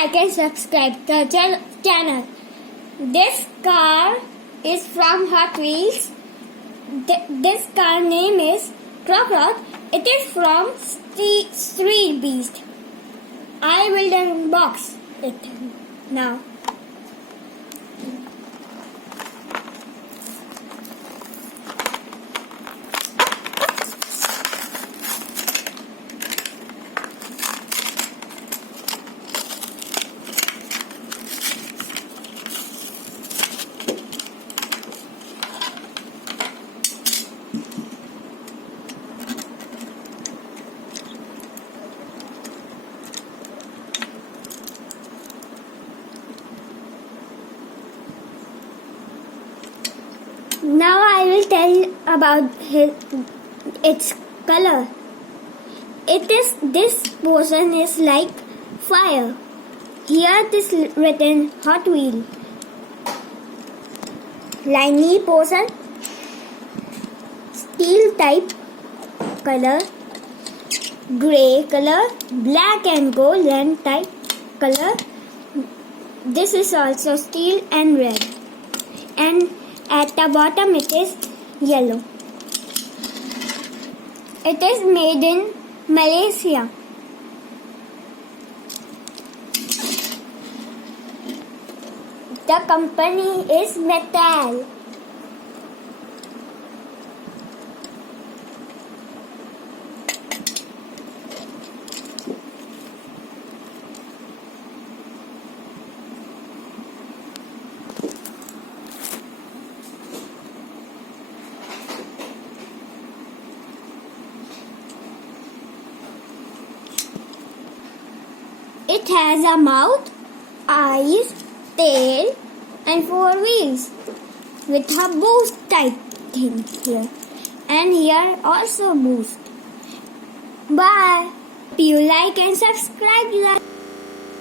like and subscribe the channel. This car is from Hot Wheels. This car name is Croc. It is from Street Beast. I will unbox it now. Now I will tell about its color. This portion is like fire. Here it is written Hot Wheel. Liney portion, steel type color, grey color, black and golden type color. This is also steel and red. And at the bottom it is yellow. It is made in Malaysia. The company is Mattel. It has a mouth, eyes, tail and 4 wheels with a boost type thing here. And here also boost. Bye. If you like and subscribe.